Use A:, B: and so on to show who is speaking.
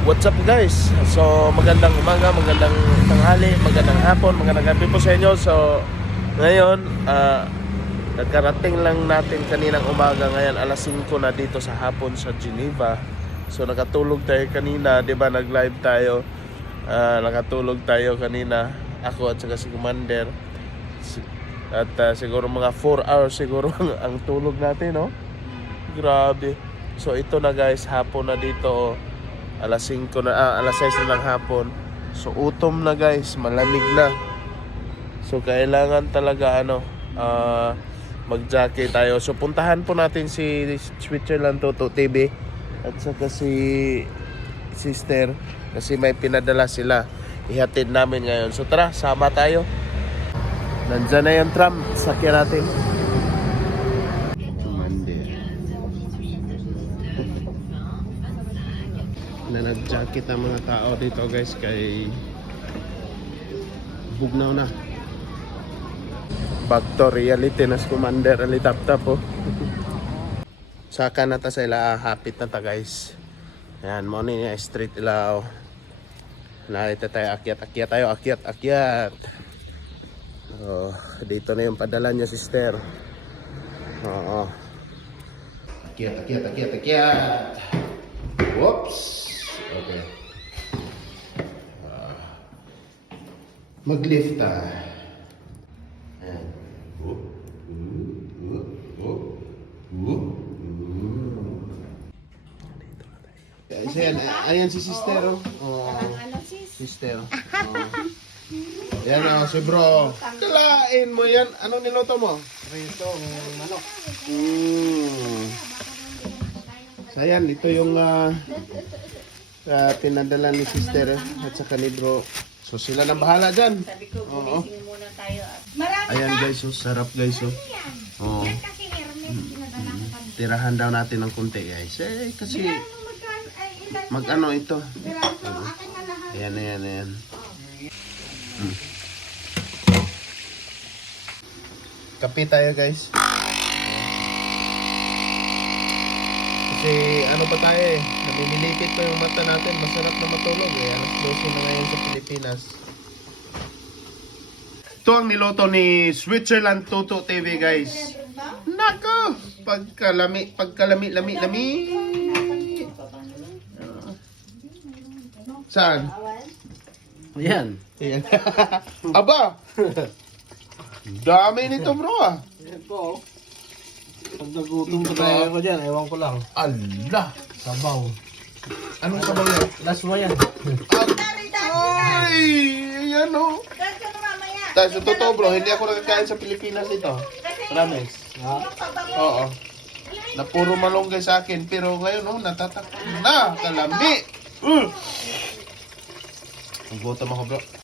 A: What's up guys? So magandang umaga, magandang tanghali, magandang hapon, magandang gabi po sa inyo. So ngayon, ah, nagkarating lang natin kaninang umaga ngayon alas 5 na dito sa hapon sa Geneva. So nakatulog tayo kanina, 'di ba? Nag-live tayo. Ah, nakatulog tayo kanina, ako at saka si Commander. At ah, siguro mga 4 hours siguro ang tulog natin, no? Grabe. So ito na guys, hapon na dito. oh. Alas 5 na, ah, alas 6 na ng hapon. So utom na guys, malamig na. So kailangan talaga ano, ah, mag-jacket tayo. So puntahan po natin si Switzerland Toto TV at saka si sister kasi may pinadala sila. Ihatid namin ngayon. So tara, sama tayo. Nandyan na yung tram. Sakyan natin. Nag-jacket ang mga tao dito guys kay bugnaw na. Back to reality nas commander ali tap tap po saka na ta sa ila hapit na ta guys. Yan mo ni street ila oh. Narito tayo akyat akyat tayo akyat akyat. Oh, dito na yung padala niya sister. Oo. Akyat akyat akyat akyat. Whoops. Okay. Ah. mag-lift tayo. Ayan. Whoop. Whoop. Whoop. Whoop. Whoop. Ayan, ayan si sister, oh. Oh,
B: Ano sis?
A: sister. Oh. Yan, oh, si bro. Kalain mo yan. Ano niloto mo?
C: Rito, manok.
A: Mm. So ayan, ito yung uh, pinadala ni sister eh, at saka ni bro. So sila na bahala dyan.
B: Sabi ko,
A: Oo.
B: gumising muna tayo. at- Marami
A: Ayan guys, oh, sarap guys. Oh. Oh.
B: yan kasi Hermes, pinadala ko kami.
A: Tirahan daw natin ng kunti guys. Eh, kasi
B: Ano magkaan? Ay, ilan?
A: mag ano ito.
B: Piraso, akin na lahat.
A: Ayan, ayan, ayan. Hmm. Kape tayo guys. Kasi ano pa tayo eh, namimilipit pa yung mata natin, masarap na matulog eh. Alas 12 na ngayon sa Pilipinas. Ito ang niloto ni Switzerland Toto TV guys. Nako! Pagkalami, pagkalami, lami, lami. Saan?
C: Ayan.
A: Ayan. Aba! Dami nito bro ah.
C: Ayan po. Pag nagutom ko tayo ko dyan, ewan ko lang.
A: Allah!
C: Sabaw.
A: Anong sabaw yan?
C: Last mo yan.
A: Ay! Ayan o. Tapos sa totoo bro, hindi ako nakakain sa Pilipinas ito. Promise.
C: Ha?
B: yung.
A: Oo. Na puro malunggay sa akin. Pero ngayon oh, natatakot na. Kalami. Mm. Ang gutom ako bro.